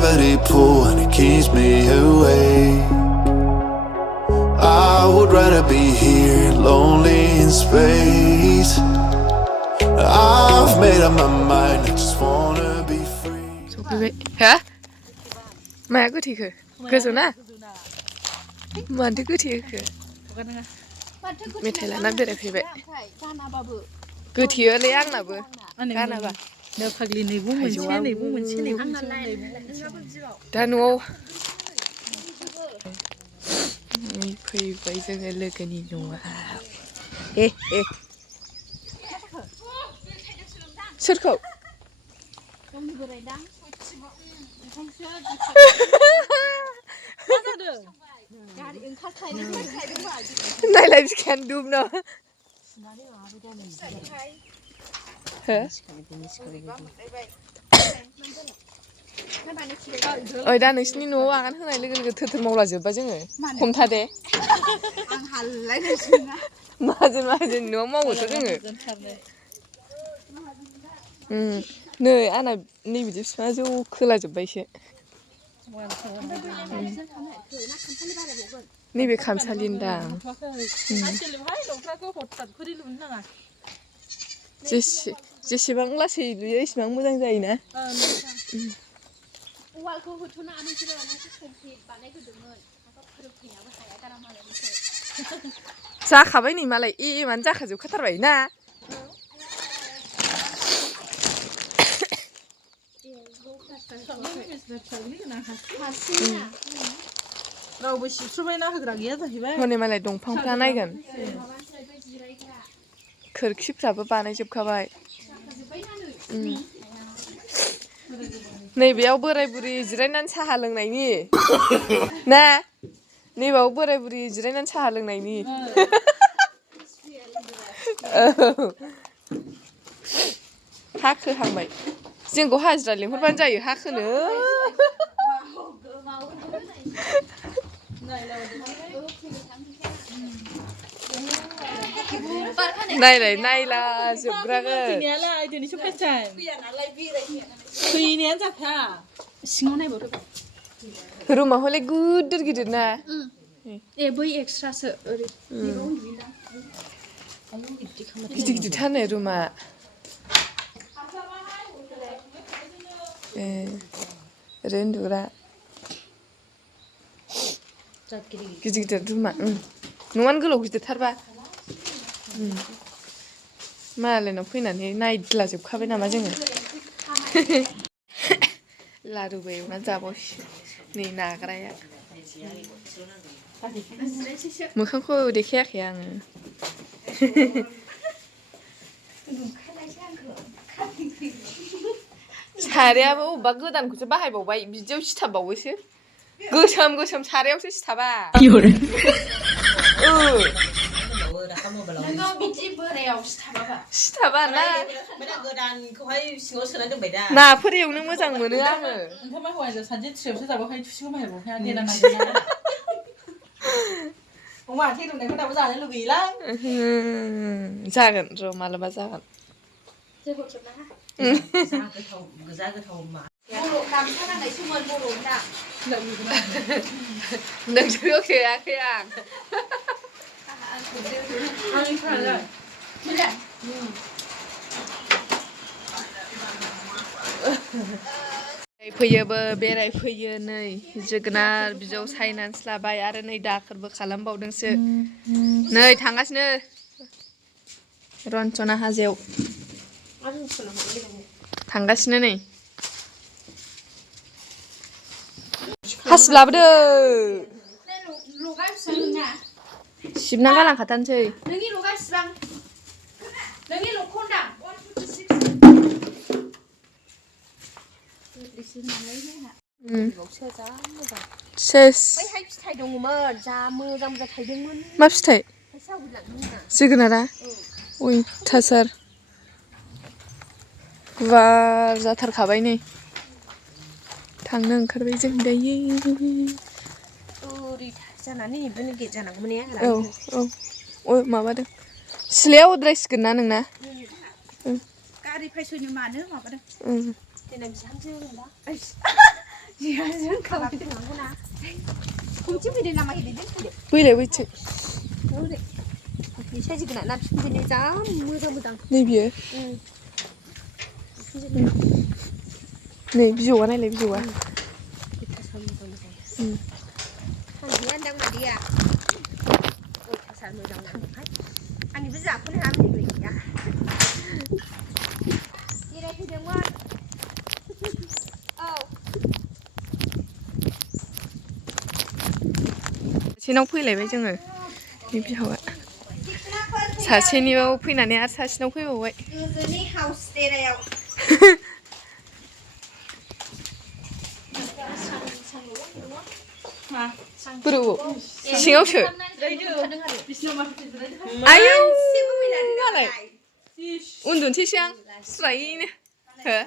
gravity pull and it keeps me awake. I would rather be here, lonely in space. I've made up my mind, I just wanna be free. Hả? Mà cứ thì khử. Cứ rồi nè. Mà cứ thì khử. Mẹ thấy là nắp được thì vậy. Cứ thì ở đây ăn nào bữa. Ăn nào bà. Nếu phật linh này cũng mình xe này cũng mình xe này cũng này. Đã nuôi. Mình phải bây giờ cái lời cái gì nhung à. Ê ê. Xuất khẩu. Này lại scan doom nó. Hả? Ôi đã nói xin nó ăn hơn này lấy cái thử màu là gì vậy chứ người? Không thay thế. Ăn hẳn lấy cái gì nữa? Mà dân nó màu của chứ người. Nơi anh là đi bị dính mà chú khơi lại giúp bài xe. Ni bị khám sát liên đảng. Chỉ bằng là gì lưỡi chỉ bằng mua răng dày nè. Sao khám ấy nỉ mà lại y mà chắc khả dụng khát vậy na. Hôm nay mà lại đồng phong pha này gần. खोरखिफ्राबो बानायजोबखाबाय नैबेयाव बोराय बुरि जिरायनानै साहा लोंनायनि ना नैबेयाव बोराय बुरि जिरायनानै साहा लोंनायनि हा खोहांबाय जोंखौ हाजिरा लिंहरबानो जायो हा खोनो नायला जोबग्रागोन फैनायालाय दिनैसो फार्स्ट टाइम फैनायानो जाखा सिङाव नायबाव रुमा हले गिदिर गिदिर ना ए बै एक्सट्रासो ओरै गिदिर गिदिर थानो रुमा ए ओरै उन्दुग्रा गिदिर गिदिर रुमा न'आनो गोलाव गिदिरथारबा मालायनाव फैनानै नायद्लाजोबखाबाय नामा जोङो लारुबो एवनानै जाबावसै नै नाग्राया मोखांखौ देखायाखै आङो सारायाबो अबेबा गोदानखौसो बाहायबावबाय बिदियाव सिथाबबावोसो गोसोम सारायावसो सिथाबा नोङो बिदि बोरायाव सिथाबा ना गोदानखौहाय सिङाव सोना दोनबाय दा नाफोर एवनो मोजां मोनो आङो ओंखाम हौवाजों सानसे थ्रियावसो जाबावहाय थुसिखौ बाहायबावहाय देना अमा आथिं रुनायखौ दाबो जानो लुगैयोलां जागोन र' मालाबा जागोन गोथाव मा बर' गामसा गाननायसोमोन बर'ना नोंसोरखौ खेयाखै आं फैयोबो बेरायफैयो नै जोगोनार बिजौ सायनानैसो लाबाय आरो नै दाखोरबो खालामबावदोंसो नै थांगासिनो रन्जना हाजोआव थांगासिनो नै हासिब लाबोदो सिबना गालांखाथारनोसै नोंनि लगा सिबां नोंनि लखन्दां सेस बैहाय फिथाइ दङमोन जा मोजां थाइदोंमोन मा फिथाइ जोगोनारा अयथासार गुवार जाथारखाबाय नै थांनो ओंखारबाय जों दायो ओरै जानानै बेनो गेट जानांगौमोन ने औ माबादों सिलाया उद्रायसिगोन ना नोंना गारि फायसयनो मानो माबादों देनां बिहामजो होनबा जों खालामनो थांनांगौ ना खनसे फैदों नामा गिदिर फैदो बैलाय बैथिं बे साइजगोना ना फिफिनो जा मोजां नै बियो नै बिजौआ नायलाय बिजौआ थांदिया होनदां मादैया अयथासार मोजां मोनदोंहाय आंनिबो जाख'नो हाया गैया बेरायफैदोंमोन औ सासेनाव फैलायबाय जोङो बे बिहावा सासेनियाव फैनानै आरो सासेनाव फैबावबाय गोजोनि हाउस देरायाव बोरो सिङावसो आयौ मालाय उन्दुनोसैसो आं स्रायैनो हो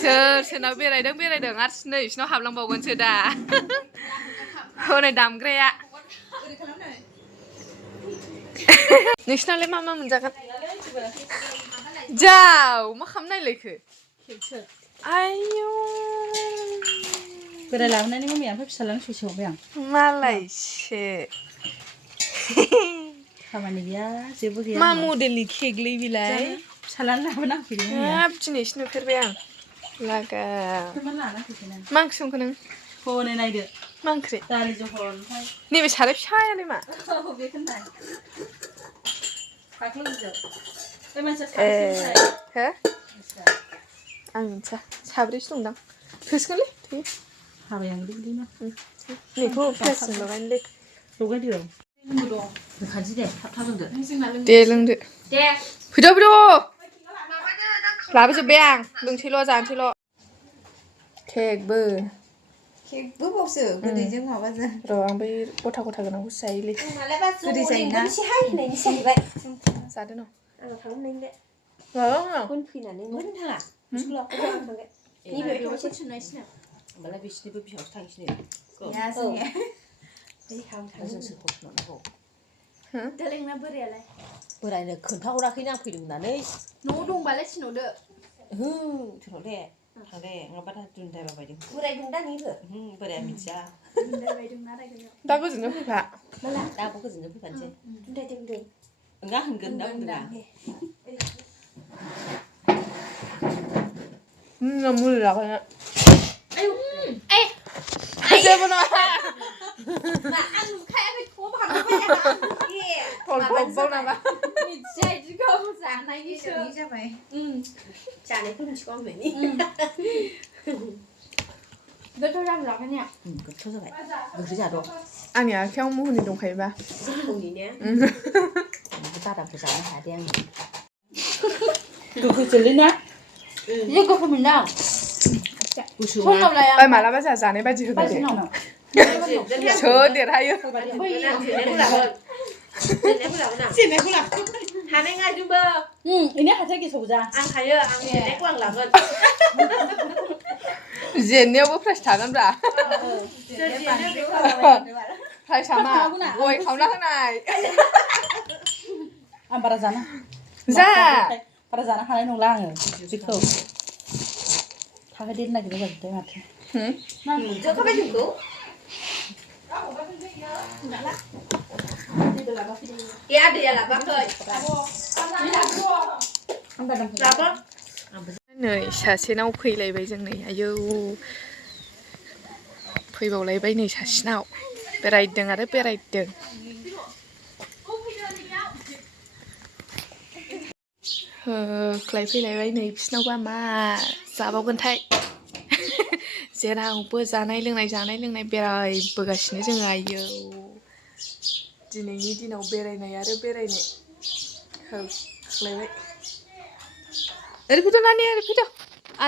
सोर सोरनाव बेरायदों आरो नै बिसिनाव हाबलांबावगोनसो दा हनै दामग्राया नोंसिनालाय मा मोनजागोन जाव मा खालामनो नायलायखो आयौ बोराय लाबोनानै मम्मिया ओमफ्राय फिसालानो ससे हरबाय आं मालायसो खामानि गैया जेबो गैया मा मडेलनि केकलै बिलाय फिसालानो लाबोना होफैदों हाब दिनैसो नुफेरबाय आं लागा मा ओंख्रि संखो नों हनै नायदो मा ओंख्रि दालि जहल ओमफ्राय नैबे साराय फिसायालाय मा बेखौनो फाख्लुंजों बे मानसिया हो आं मिथिया साब्रैसो दंदां थोसिगोनलै थोयो हाबायानो बिदिनो बेखौ पियासजों लगायनोलै लगायदो होखानोसै दे थाब लोंदो दे लोंदो दे फैद' लाबोजोब्बाय आं लोंसैल' जानोसैल' केकबो बावसो गोदैजों माबाजों र' आं बै गथा गोनांखौसो जायोलै मालाबा गोदै जायोना एसे हायनायनि जाहैबाय जादो न' आंनाव थांनो दे माबा फैनानै मोन थाङा स्कुलाव थांगोन नैबे थांसै थुननायसिना होमबालाय बिसिनिबो बिहावसो थांसैनो जों सोरखौ थुनांगौ दालायना बोरायालाय बोरायनो खोन्थाहराखैनो आं फैदों होननानै न'आव दंबालाय थिनहरदो थिनहर दे थांदे नङाबा दा दुनदायबा बायदों बोरायदों दा नोंबो बोराया मिथिया दुनदायबायदोंना रायदों दा गोजोननो फैफा माला दाबो गोजोननो फैफानोसै दुनदायदों ओंगा होनगोन दा बुंदों आं मुलि लागायनो आयौ जेबो नङा मा आं नुखायाखै थब थलबबाव नामा मिथिया इदिखौ जानायनिसो जाबाय जानायखौ मिथिगौ आं बेनि गोथाव जानो लागायनाया गोथाव जाबाय ओंख्रि जाद' आंनि आखायाव मुहुनि दंखायोबा मुहुनि ने बाराबो जानो हाया दे आङो गोखैसोलै ना जि गोथाव मोनदां ओइ मालाबा जोंहा जानाय बायदि होबाय दे सोर देरहायो हानाय नङा जोंबो इनो हाथाय गेसाव जा आं हायो आं जेननायखौ आं लागोन जेननायावबो प्राइज थागोनब्रा प्राइजआ मा गय खावना होनाय आं बारा जानो जा बारा जानो हानाय नंला आङो बेखौ थाखाय देरनो नागिरनाय जाजोब्बाय माथो जोंखाबाय जोंखौ दे आदैया लाबाखै लाबो नै सासेनाव फैलायबाय जों नै आयौ फैबावलायबाय नै सासेनाव बेरायदों आरो बेरायदों होख्लाय फैलायबाय नै बिसिनावबा मा जाबावगोनथाय जेरावबो जानाय लोंनाय बेरायबोगासिनो जोङो आयौ दिनैनि दिनाव बेरायनाय आरो बेरायनाय होख्लायबाय ओरै फैद' नानि ओरै फैद'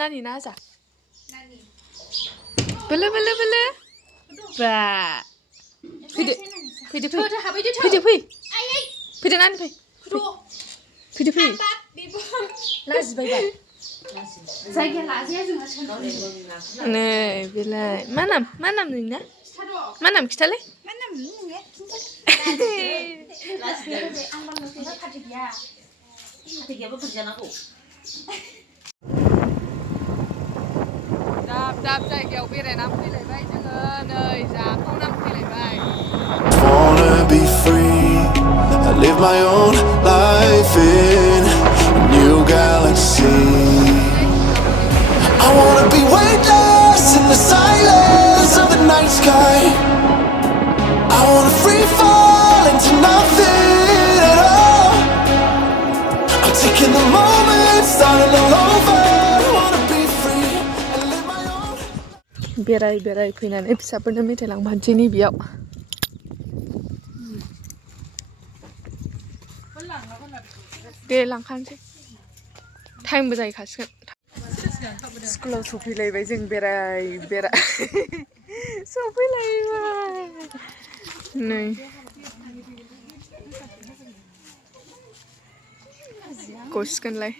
नानि ना आजा बोलो बोलो बोलो बा फैदो फैदो फै फैदो फै फैदो नानि फै फैदो फै लाजिबायबा जायगा लाजाया जोंहा नै बेलाय मा नाम नोंना मा नाम खिथालाय मा नाम नोंनिया फाथै गैयाबा बोरै जानांगौ दाब दाब जायगायाव बेरायनानै फैलायबाय जोङो नै जाखांनानै फैलायबाय Wanna be free. I live my own life in a new galaxy. I wanna be weightless in the silence of the night sky. I wanna free fall into nothing at all. I'm taking the moment, starting all over. I wanna be free and live my own. बेराय फैनानै फिसाफोरनो मेथाइ लांफानोसै नैबेयाव दे लांखानोसै टाइमबो जाहैखासिगोन स्कुलाव सफैलायबाय जों बेराय सफैलायबाय नै गसिगोनलाय